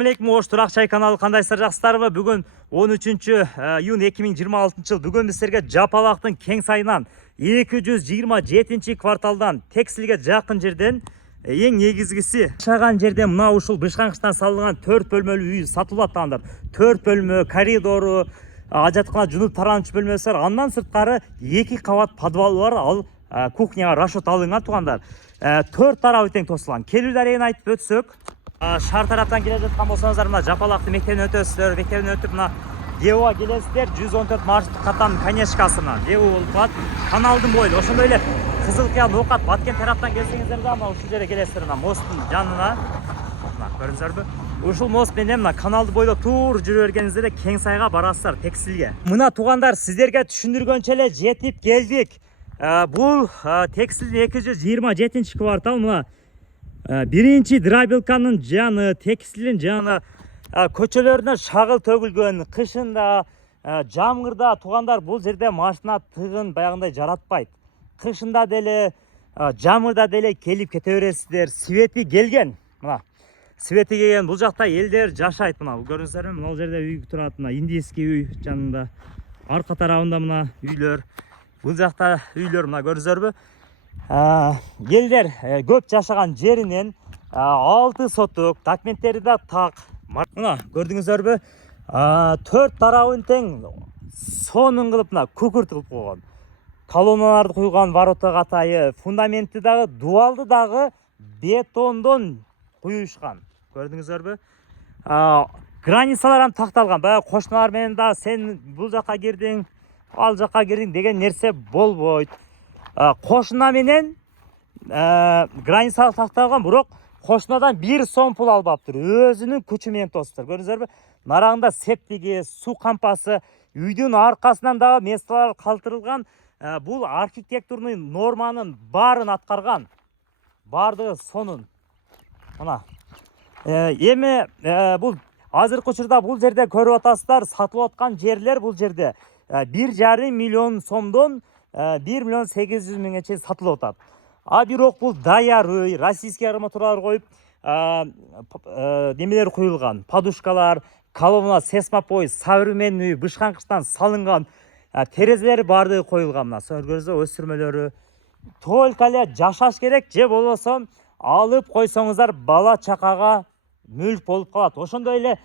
Assalamualaikum, Ош Турак Чай каналы кандайсыздар, жакшысыздарбы? Бүгүн 13-июнь 2026 жыл. Бүгүн биз силерге Жапалактын кең сайынан 227-кварталдан текстилге жакын жерден эң негизгиси жашаган жерден мына ушул бышкаңчтан салынган 4 бөлмөлүү үй сатылып аткандар. 4 бөлмө, коридору, ажаткана, жунуп таранчы бөлмөсү бар. Андан сырткары 2 кабат подвалы бар. Ал кухняга расчет алынган туугандар. 4 тарабы тең тосулган. Келүү дарегин айтып өтсөк, шаар тараптан келе жаткан болсоңуздар, мына Жапалактын мектебин өтөсүздөр. Мектебин өтүп мына Девуга келесиздер. 114 маршруттук каттан Конечкасына. Деву болуп калат. Каналдын бойлу. Ошондой эле Кызылкыя, Ноокат, Баткен тараптан келсеңиздер да, мына ушул жерге келесиздер. Мына мосттун жанына. Мына көрүңүздөрбү? Ушул мост менен мына каналды бойлоп тур жүрө бергениңиздер кең сайга барасыздар, текстилге. Мына туугандар, сиздерге түшүндүргөнчө эле жетип келдик. Бул текстилдин 227-квартал. Мына биринчи Драбилканын жаны, текстилдин жаны. Көчөлөрүнө шагыл төгүлгөн, кышында, жамгырда туугандар бул жерде машина тыгын баягындай жаратпайт. Кышында деле, жамгырда деле келип кете бересиздер. Свети келген. Мына свети келген, бул жакта элдер жашайт. Мына көрүңүздөрбү? Мына жерде үй турат. Мына индийский үй жанында. Арка тарабында мына үйлөр. Бул жакта үйлөр, мына көрүңүздөрбү? Элдер көп жашаган жеринен 6 сотук, документтери да так. Мына көрдүңүздөрбү? 4 тарабын тең сонун кылып мына көкүрт кылып койгон. Колонналарды куйган, ворота катайы, фундаменти дагы, дуалды дагы бетондон куюшкан. Көрдүңүздөрбү? Границалар такталган. Баягы кошуналар менен да сен бул жака кирдиң, ал жака кирдиң деген нерсе болбойт. Кошуна менен граница такталган, бирок кошунадан 1 сом пул албаптыр. Өзүнүн күчү менен тосуптур. Көрүңүздөрбү? Нарагында септиги, суу кампасы, үйдүн аркасынан дагы месталар калтырылган. Бул архитектурный норманын баарын аткарган. Бардыгы сонун. Мына эми бул азыркы учурда бул жерде көрүп атасыздар, сатылып аткан жерлер бул жерде 1,5 миллион сомдон 1 миллион 800 миңге чейин сатылып атат. Бирок бул даяр үй, российский арматуралар коюп, немелер куюлган, подушкалар, колонна, сесмопой, современный, бышкаңчтан салынган, терезелери бардыгы коюлган. Мына көргөнүздөр өсүрмөлөрү. Только эле жашаш керек, же болбосо алып койсоңуздар бала чакага мүлк болуп калат. Ошондой эле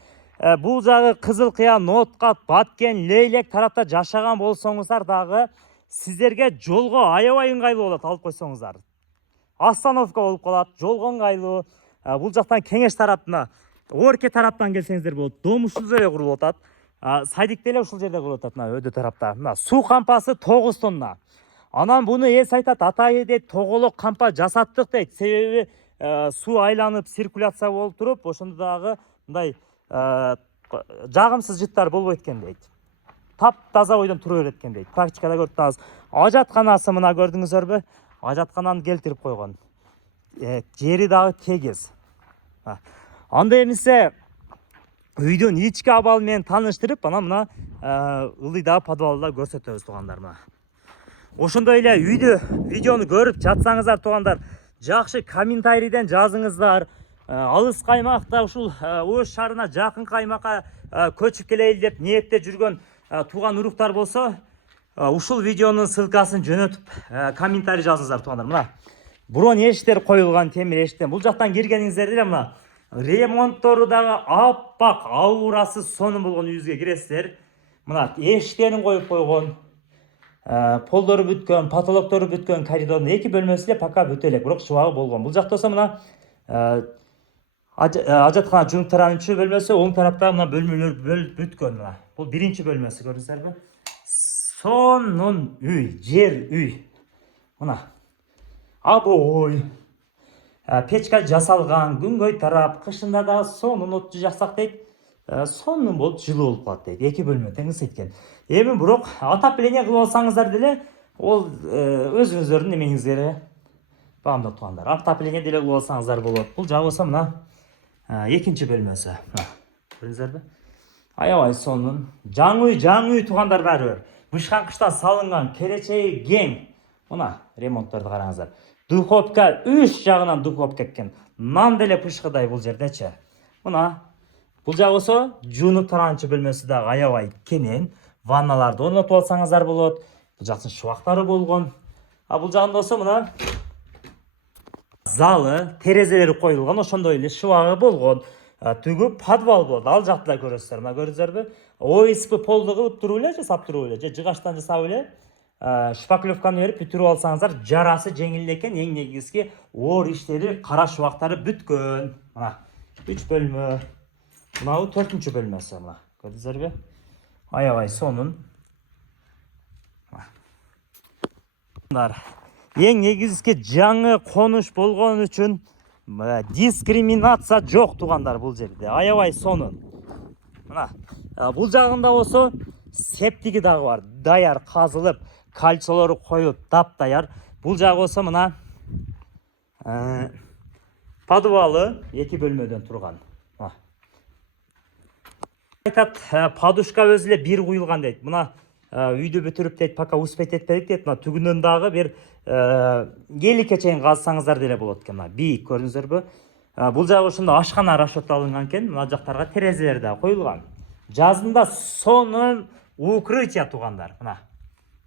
бул жагы Кызылкыя, Ноокат, Баткен, Лейлек тарапта жашаган болсоңуздар дагы сиздерге жолго аябай ыңгайлуу болот алып койсоңуздар. Остановка болуп калат, жолго ыңгайлуу. Бул жактан Кеңеш тараптына, Орке тараптан келсеңиздер болот. Дом ушул жерде курулуп атат. Сайдик деле ушул жерде курулуп атат, мына өдө тарапта. Мына суу кампасы 9 тонна. Анан буну эс айтат, атайы дейт, тоголок кампа жасаттык дейт. Себеби суу айланып, циркуляция болуп туруп, ошондо дагы мындай жагымсыз жыттар болбойт экен дейт. Тап-таза бойдон тура берет экен дейт. Практикада көрүп атабыз. Ажатканасы мына көрдүңүздөрбү? Ажаткананы келтирип койгон. Жери дагы тегиз. Анда эмесе үйдүн ички абалы менен тааныштырып, анан мына ылдыйдагы подвалда көрсөтөбүз туугандар. Мына ошондой эле видеону көрүп жатсаңыздар туугандар, жакшы комментарийден жазыңыздар. Алыс каймакта, ушул Ош шаарына жакын каймакка көчүп келейин деп ниетте жүргөн туган уруктар болсо, ушул видеонун ссылкасын жөнөтүп комментарий жазыңыздар туугандар. Мына броň эшиктер коюлган, темир эшиктен. Бул жактан киргениңиздер деле мына ремонттору дагы аппак, аурасы сонун болгон үйүбүзгө киресиздер. Мына эшиктерин коюп койгон. Полдору бүткөн, потолоктору бүткөн, коридордун 2 бөлмөсү эле пока бүтө элек, бирок шубагы болгон. Бул жакта болсо мына ажаткана, жунуп таранчы бөлмөсү, оң тарапта мына бөлмөлөр бүткөн. Мына бул биринчи бөлмөсү, көрдүңүздөрбү? Сонун үй, жер үй. Мына абой, печка жасалган, күнгөй тарап, кышында да сонун отчу жаксак дейт. Сонун болуп жылуу болуп калат дейт. 2 бөлмө тең ысыйт. Эми бирок отопление кылып алсаңыздар деле, ол өзүңүздөрдүн немеңизге баамдап тургандар. Отопление деле кылып алсаңыздар болот. Бул жагы болсо мына экинчи бөлмөсү. Мына көрдүңүздөрбү? Аябай сонун. Жаңы үй туугандар баары бир. Бышкаңчтан салынган, келечеги кең. Мына ремонтторду караңыздар. Духовка 3 жагынан духовка экен. Нан деле пышкыдай бул жердечи. Мына Бул жак болсо жуунуп турганчы бөлмөсү дагы аябай кенен. Ванналарды орнотуп алсаңыздар болот. Бул жактын шубактары болгон. А бул жагында болсо мына залы, терезелери коюлган, ошондой эле шубагы болгон. Түгү подвал болот. Ал жакты да көрөсүздөр. Мына көрдүңүздарбы? ОСП полду кылып туруп эле, жасап туруп эле, же жыгачтан жасап эле, шпаклевканы берип бүтүрүп алсаңыздар, жарасы жеңил экен. Эң негизги оор иштери, кара шубактары бүткөн. Мына 3 бөлмө. Мына 4-чү бөлмөсү мына. Көрдүңүздарбы? Аябай сонун. Ең негизги жаңы конуш болгон үчүн дискриминация жок тугандар бул жерде. Аябай сонун. Мына бул жагында болсо септиги дагы бар. Даяр казылып, кальцолору коюлуп, таптаяр. Бул жагы болсо мына подвалы 2 бөлмөдөн турган. Айтат, подушка өзү эле бир куюлган дейт. Мына үйдү бүтүрүп дейт, пока успеть этпедик дейт. Мына түгүнөн дагы бир келикке чейин казсаңыздар деле болот экен. Мына бийик, көрдүңүздөрбү? Бул жагы ошондо ашкана расчет алынган экен. Мына жактарга терезелер да коюлган. Жазында сонун укрытие тугандар. Мына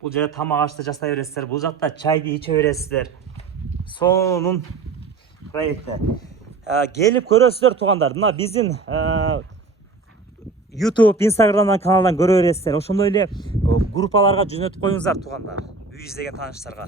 бул жерде тамак ашты жасай бересиздер. Бул жакта чайды иче бересиздер. Сонун проектте. Келип көрөсүздөр тугандар. Мына биздин YouTube, Instagram'dan kanaldan көрө бересиздер. Ошондой эле группаларга жөнөтүп коюңуздар тугандар. Үй издеген тааныштарга.